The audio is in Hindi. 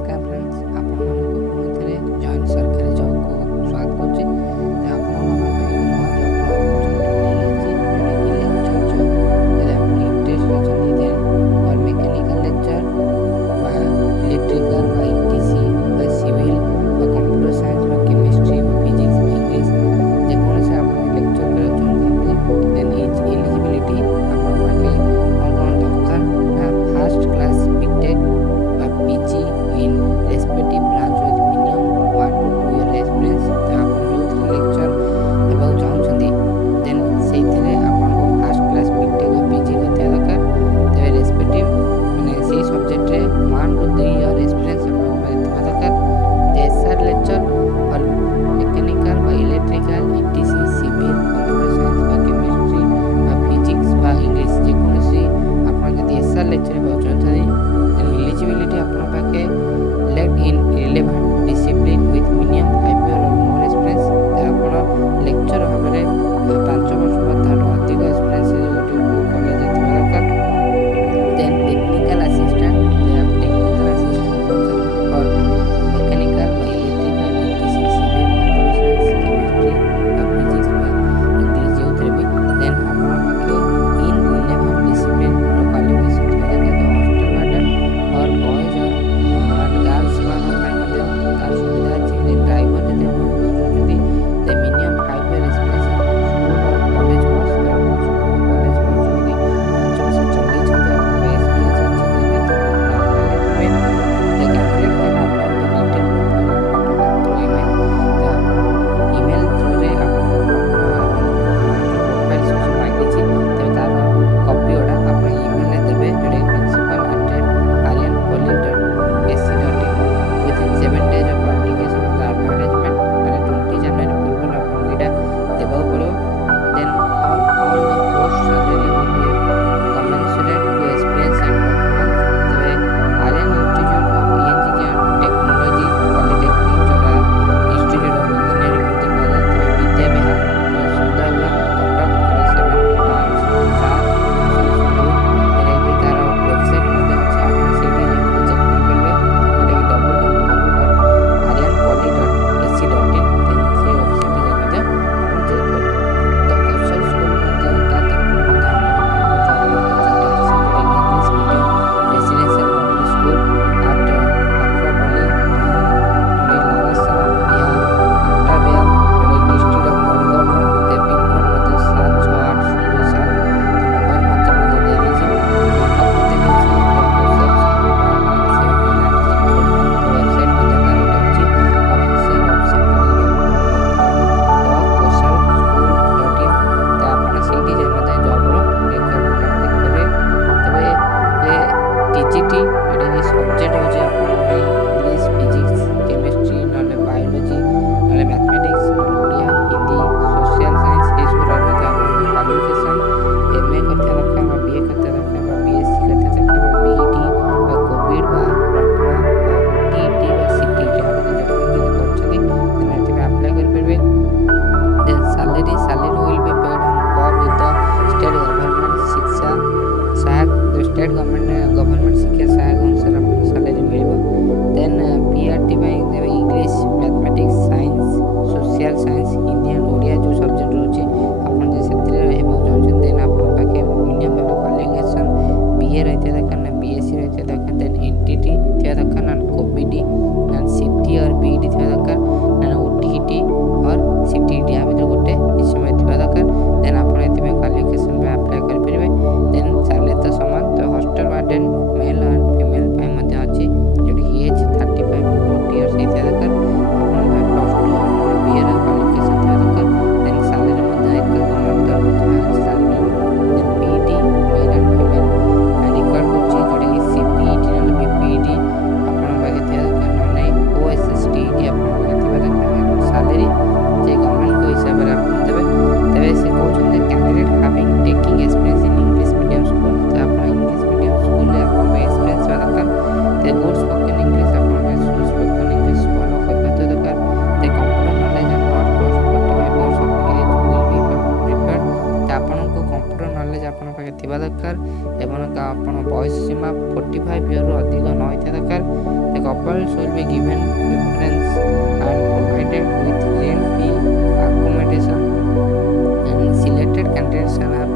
नमस्कार फ्रेंड्स, आपण मानक पुणी थे जॉइन सरकारी जॉब को स्वागत करछि। आपण मानक एक नया जॉब अपॉर्चुनिटी जोटा कि लेक्चर जॉब यदि आपण इंटरेस्ट अछन दे और मैकेनिकल लेक्चर बा इलेक्ट्रिकल बा ईटीसी बा सिविल बा कंप्यूटर साइंस बा केमिस्ट्री बा फिजिक्स बा इंग्लिश जे कोन से आपण लेक्चर करे अछन देन इज एलिजिबिलिटी आपण पाके कौन दरकार ना first class BTech PG in respective branch with minimum 1 to 2 year experience आपण जो लेक्चर एबाउ चाहछंदी देन सेइथिरे आपण को फर्स्ट क्लास बीटेक और PG करते दरकार तबे रेस्पेक्टिव माने सेही सब्जेक्ट रे 1 to 3 year experience आपण को दरकार देसर लेक्चर और मैकेनिकल बा electrical ETC civil computer science बा केमिस्ट्री बा फिजिक्स बा इंग्लिश जे कोनसी आपण जदी एसआर लेक्चर एबाउ चाहछंदी एलिजिबिलिटी अपन पाके लेट in relevant discipline with minimum 5 year और मोर एक्सपीरियंस आपण लेक्चर हमरे 5 वर्ष पतार अधिक एक्सपीरियंस जो कॉलेज जेतबा दरकार देन टेक्निकल असिस्टेंट और mechanical electrical ETC civil computer science chemistry physics English जेउथरे भी देन आपण पाके इन रिलेवेंट डिसिप्लिन क्वालिफिकेशन और बॉयज और गर्ल्स वालों ପାଇଁ ମଧ୍ୟ ତାର ସୁବିଧା ଅଛି ଯେ ଡ୍ରାଇଭର ଯଦି ଆପଣ କରୁଛନ୍ତି ତେ minimum 5 year experience school college course college କରୁଛନ୍ତି 5 ବର୍ଷ ଚଲେଇଛନ୍ତି ଆପଣ ଏକ୍ସପିରିଏନ୍ସ ଅଛି ତେ candidate can apply the detail email through रे आपण प्रोफाइल सब मागिछि तबे तार कॉपी ओडा आपण ईमेल रे देबे जेडे principal within 7 days of application of the advertisement and 20 January पूर्व आपण एटा देबा पड़ो then all the post salary will be commensurate to experience and performance तबे Aryan institute of engineering technology polytechnic जोरा इंस्टीट्यूट ऑफ इंजीनियरिंग देखा जाते विद्या विहार सुंदरला कटक 754 एरे भी तार वेबसाइट मध्ये ଅଛି ଆପଣ ସେଇଠି चेक କରିପାରିବେ सब्जेक्ट हो जे अपन इंग्लिश फिजिक्स केमिस्ट्री नले बायोलॉजी नले मैथमेटिक्स नले ओडिया हिंदी सोशल साइंस ए सब रहबे त अपन क्वालिफिकेशन एमए करते रखा बा बीए करते रखा बा बीएससी करते रखा बा बीईटी बा कोविड बा प्रोग्राम टीटी बा सीटीटी आपण जब करछथि तने ते अप्लाई कर परबे then salary will be paid on par with the state government शिक्षा सहायक स्टेट गवर्नमेंट शिक्षा सहायक अनुसार आपको सैलरी मिलिबो देन पीआरटी बाय देबे English mathematics science social science Hindi and Odia जो सब्जेक्ट रहउची आपन जे सेतिरे हेबो जोन देन आपन पाके मिनिमम क्वालिफिकेशन बीए रहते दरकार ना बीएससी रहते दरकार देन एनटीटी थिया दरकार ना कोबीडी एंड सीटी और बीईडी थिया दरकार ना ओटीटी और सीटीटी आ भीतर गोटे समय थिया दरकार देन आपन एति में क्वालिफिकेशन पे अप्लाई कर परबे देन सैलरी तो समान तो hostel warden mail and female पे मध्ये अछि जेडी कि एज 35 टू 40 इयर्स हे थिया दरकार आपन भाई प्लस 2 और बीए रा क्वालिफिकेशन थिया दरकार देन सैलरी मध्ये एक गवर्नमेंट तरफ थिया salary then PT male and female record करछि जेडी कि सीपीटी एंड बीपीटी आपन भाई थिया दरकार नै ओएसएसटी कि आपन भाई थिया दरकार सैलरी जे गवर्नमेंट को हिसाब रे आपन देबे तबे से कहउछन जे candidate having teaching experience in English medium school त आपन इंग्लिश मीडियम स्कूल रे आपन एक्सपीरियंस दरकार ते गुड स्पोकन इंग्लिश आपन गुड स्पोकन इंग्लिश फॉलो करबे दरकार ते computer knowledge and not cross 45 years of age will be preferred त आपन को कंप्यूटर नॉलेज आपन पाके थिबा दरकार एवं का आपन बयस सीमा 45 इयर रो अधिक न होइते दरकार ते couples will be given preference and provided with rent fee accommodation, and selected candidates shall have